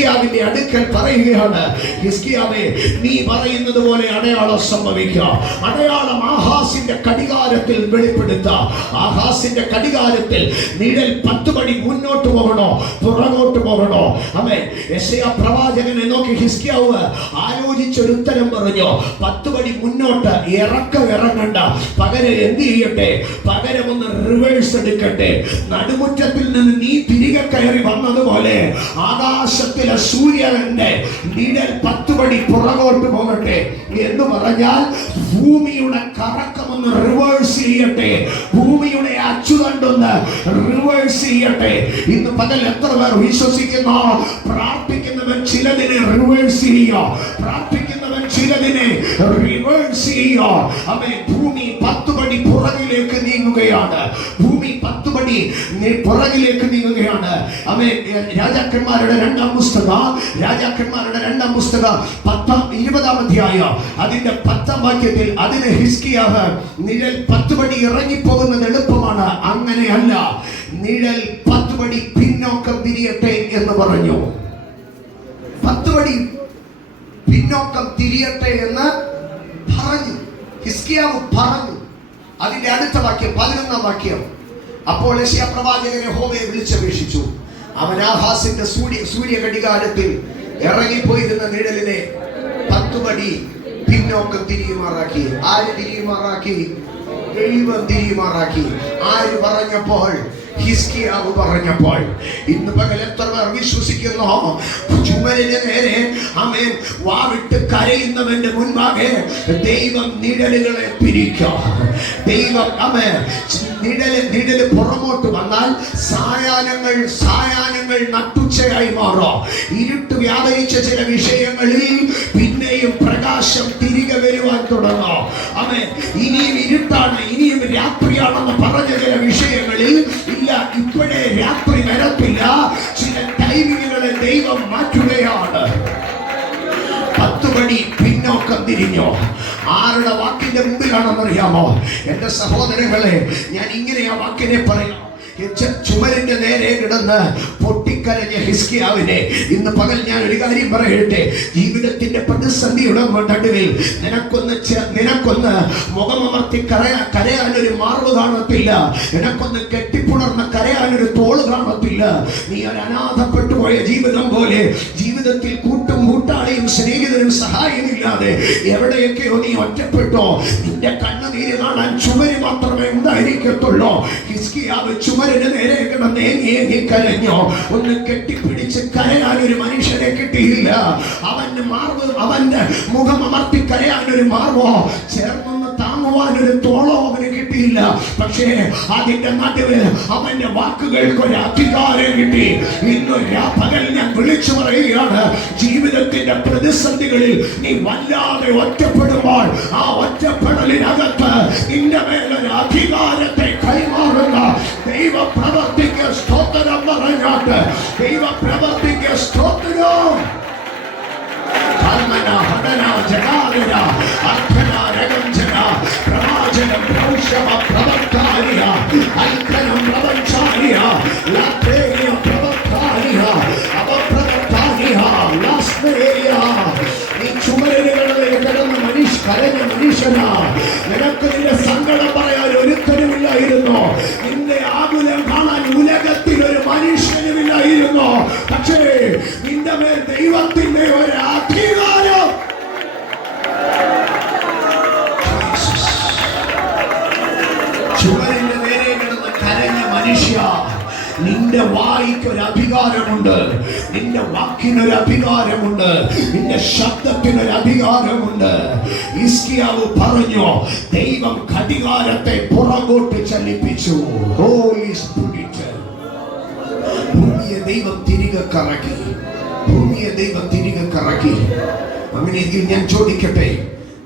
ഹിസ്കിയാവിന്റെ അടുക്കൽ പറയുകയാണ്, ഹിസ്കിയാവേ, നീ പറയുന്നത് പോലെ അടയാളം സംഭവിക്കുക. അടയാളം ആഹാസിന്റെ കടികാരത്തിൽ വെളിപ്പെടുത്തുക. ആഹാസിന്റെ കടികാരത്തിൽ നിഴൽ 10 പടി മുന്നോട്ട് പോകണോ പുറകോട്ട് പോകണോ? ആമേൻ. യെശയ്യാ പ്രവാചകനെ നോക്കി ഹിസ്കിയാവ് ആലോചിച്ചൊരു ഉത്തരം പറഞ്ഞു, 10 പടി മുന്നോട്ട് ഇറങ്ങണ്ട, പകരം എന്ത് ചെയ്യട്ടെ? പകരം ഒന്ന് റിവേഴ്സ് എടുക്കട്ടെ. നടുമുറ്റത്തിൽ നിന്ന് നീ തിരികെ കയറി വന്നതുപോലെ ആകാശത്തിലെ സൂര്യന്റെ നിഴൽ 10 പടി പുറകോട്ട് പോകട്ടെ എന്ന് പറഞ്ഞാൽ ഭൂമിയുടെ കറക്കമൊന്ന് റിവേഴ്സ് ചെയ്യട്ടെ, ഭൂമിയുടെ അച്ചുതണ്ടൊന്ന് റിവേഴ്സ് ചെയ്യട്ടെ. ഇന്ന് പകൽ എത്ര പേർ വിശ്വസിക്കുന്നു? പ്രാർത്ഥിക്കുന്നവൻ ചിലതിനെ റിവേഴ്സ് ചെയ്യുക, പ്രാർത്ഥിക്കുന്നവൻ ചിലതിനെ റിവേഴ്സ് ചെയ്യുക. ആമേൻ. ഭൂമി 10 പടി പുറകിലേക്ക് നീങ്ങുകയാണ്, ഭൂമി 10 പടി പുറകിലേക്ക് നീങ്ങുകയാണ്. ആമേൻ. രാജാക്കന്മാരുടെ 2-ാം പുസ്തകം 20-ാം അധ്യായം അതിന്റെ 10-ാം വാക്യത്തിൽ അതിന് ഹിസ്കിയാവ് നിഴൽ 10 പടി ഇറങ്ങിപ്പോകുന്നത് എളുപ്പമാണ്, അങ്ങനെയല്ല, നിഴൽ 10 പടി പിന്നോക്കം തിരിയട്ടെ എന്ന് പറഞ്ഞു. 10 പടി പിന്നോക്കം തിരിയട്ടെ എന്ന് പറഞ്ഞു, ഹിസ്കിയാവ് പറഞ്ഞു. അതിന്റെ അടുത്ത വാക്യം 11-ാം വാക്യം, അപ്പോൾ യെശയ്യാ പ്രവാചകൻ യഹോവയെ വിളിച്ചപേക്ഷിച്ചു. അവൻ ആഹാസിന്റെ സൂര്യ ഘടികാരത്തിൽ ഇറങ്ങിപ്പോയിരുന്ന നിഴലിനെ 10 പടി പിന്നോക്കം തിരിയുമാറാക്കി. ആര് തിരിയുമാറാക്കി? ദൈവം തിരിയുമാറാക്കി. ആര് പറഞ്ഞപ്പോൾ? ഹിസ്കിയാവ് പറഞ്ഞപ്പോൾ. ഇന്ന് പകൽ എത്ര പേർ വിശ്വസിക്കുന്നു? ചുമരിന് നേരെ ആമേൻ വാവിട്ട് കരയുന്നവന്റെ മുൻപാകെ ദൈവം നിഴലുകളെ പിരിക്കും. ദൈവം ആമേൻ നിഴല് പുറമോട്ട് വന്നാൽ സായാഹ്നങ്ങൾ നട്ടുച്ചയായി മാറും. ഇരുട്ട് വ്യാപരിച്ച ചില വിഷയങ്ങളിൽ പിന്നെയും പ്രകാശം തിരികെ വരുവാൻ തുടങ്ങും. ആമേൻ. ഇനിയും ഇരുട്ടാണ്, ഇനിയും രാത്രിയാണെന്ന് പറഞ്ഞ ചില വിഷയങ്ങളിൽ ഇല്ല, ഇപ്പോഴേ രാത്രി വരത്തില്ല, ചില ടൈമിങ്ങുകളെ ദൈവം മാറ്റുകയാണ്. 10 പടി പിന്നോക്കം തിരിഞ്ഞോ? ആരുടെ വാക്കിന്റെ മുമ്പിലാണെന്നറിയാമോ? എന്റെ സഹോദരങ്ങളെ, ഞാൻ ഇങ്ങനെ ആ വാക്കിനെ പറയാം. ചുമരിന്റെ നേരെ കിടന്ന് പൊട്ടിക്കരഞ്ഞ ഹിസ്കിയാവിനെ ഇന്ന് പകൽ ഞാൻ ഒരു കാര്യം പറയട്ടെ. ജീവിതത്തിന്റെ പ്രതിസന്ധിയുടെ നടുവിൽ നിനക്കൊന്ന് മുഖമമർത്തി കരയാനൊരു മാർവ് കാണത്തില്ല, നിനക്കൊന്ന് കെട്ടിപ്പുണർന്ന് കരയാനൊരു തോള് കാണത്തില്ല. നീ ഒരു അനാഥപ്പെട്ടു പോയ ജീവിതം പോലെ, ജീവിതത്തിൽ കൂട്ടും കൂട്ടാളിയും സ്നേഹിതരും സഹായമില്ലാതെ എവിടെയൊക്കെയോ നീ ഒറ്റപ്പെട്ടോ. നിന്റെ കണ്ണുനീര് കാണാൻ ചുമര് മാത്രമേ ഉണ്ടായിരിക്കത്തുള്ളൂ. ഹിസ്കിയാവ് ചുമരിന് നേരെ കിടന്ന് ഏങ്ങി കരഞ്ഞോ. ഒന്ന് കെട്ടിപ്പിടിച്ച് കരയാനൊരു മനുഷ്യനെ കിട്ടിയില്ല. അവന്റെ മുഖം അമർത്തി കരയാനൊരു മാർവോ, ചേർന്നൊന്ന് താങ്ങുവാനൊരു തോളോ അവന് കിട്ടിയില്ല. പക്ഷേ അതിന്റെ നടുവിൽ അവന്റെ വാക്കുകൾക്ക് ഒരു അധികാരം കിട്ടി. ഇന്ന് പകൽ ഞാൻ വിളിച്ചു പറയുകയാണ്, ജീവിതത്തിന്റെ പ്രതിസന്ധികളിൽ നീ വല്ലാതെ ഒറ്റപ്പെടുമ്പോൾ ആ ഒറ്റപ്പെടലിനകത്ത് നിന്റെ മേലൊരു അധികാരത്തെ കൈമാറുന്ന ദൈവ പ്രവർത്തിക്ക് സ്തോത്രം പറഞ്ഞാട്ട്, ദൈവ പ്രവർത്തിക്ക് സ്തോത്രം. പ്രവാചകം പ്രൗഷമ പ്രവർത്താരിയ ഐക്യം പ്രവചാരിയ ലാത്രേയ പ്രവർത്താരിയ അപപ്രവർത്താരിയ ലാസ്മേയ. ഈ ചുമരുകളിൽ കിടന്ന കരഞ്ഞ മനുഷ്യനാ. നിനക്ക് നിന്റെ സങ്കടം പറയാൻ ഒരുത്തരുമില്ലായിരുന്നു, നിന്റെ ആകുലം കാണാൻ ഉലകത്തിൽ ഒരു മനുഷ്യനുമില്ലായിരുന്നു. പക്ഷേ നിന്റെ മേൽ ദൈവത്തിന്റെ ഒരു അധികാരം. ചുമരിന്റെ നേരെ കിടന്ന് കരഞ്ഞ മനുഷ്യ, നിന്റെ വായിക്കൊരു അധികാരമുണ്ട്, നിന്റെ വാക്കിനൊരു അധികാരമുണ്ട്, നിന്റെ ശബ്ദത്തിനൊരു അധികാരമുണ്ട്. ഹിസ്കിയാവ് പറഞ്ഞു, ദൈവം ഘടികാരത്തെ പുറകോട്ട് ചലിപ്പിച്ചു. Holy spirit. ഭൂമിയെ ദൈവം തിരികെ കറക്കി, ഭൂമിയെ ദൈവം തിരികെ കറക്കി. അങ്ങനെയെങ്കിൽ ഞാൻ ചോദിക്കട്ടെ,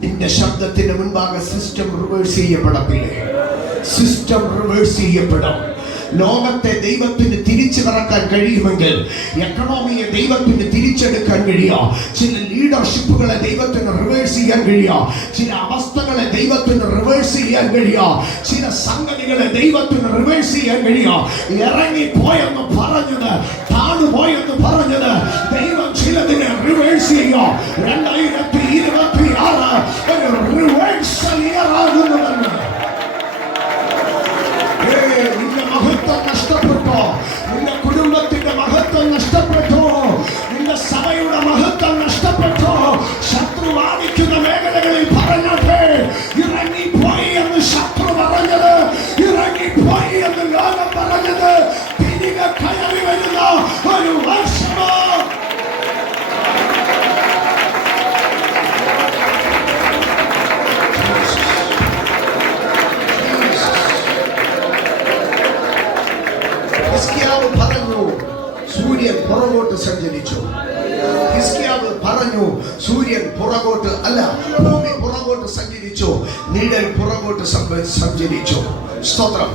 നിന്റെ ശബ്ദത്തിന്റെ മുൻപാകെ സിസ്റ്റം റിവേഴ്സ് ചെയ്യപ്പെടത്തില്ലേ? സിസ്റ്റം റിവേഴ്സ് ചെയ്യപ്പെടും. ലോകത്തെ ദൈവത്തിന് തിരിച്ചു കറക്കാൻ കഴിയുമെങ്കിൽ എക്കണോമിയെ ദൈവത്തിന് തിരിച്ചെടുക്കാൻ കഴിയുക, ചില ലീഡർഷിപ്പുകളെ ദൈവത്തിന് റിവേഴ്സ് ചെയ്യാൻ കഴിയുക, ചില അവസ്ഥകളെ ദൈവത്തിന് റിവേഴ്സ് ചെയ്യാൻ കഴിയുക, ചില സംഗതികളെ ദൈവത്തിന് റിവേഴ്സ് ചെയ്യാൻ കഴിയുക. ഇറങ്ങിപ്പോയെന്ന് പറഞ്ഞത്, താണുപോയെന്ന് പറഞ്ഞത് ദൈവം ഹിസ്കിയാവ് പറഞ്ഞു സൂര്യൻ പുറകോട്ട് സഞ്ചരിച്ചു. ഹിസ്കിയാവ് പറഞ്ഞു സൂര്യൻ പുറകോട്ട് അല്ല, ഭൂമി പുറകോട്ട് സഞ്ചരിച്ചു, നിഴൽ പുറകോട്ട് സഞ്ചരിച്ചു. സ്തോത്രം.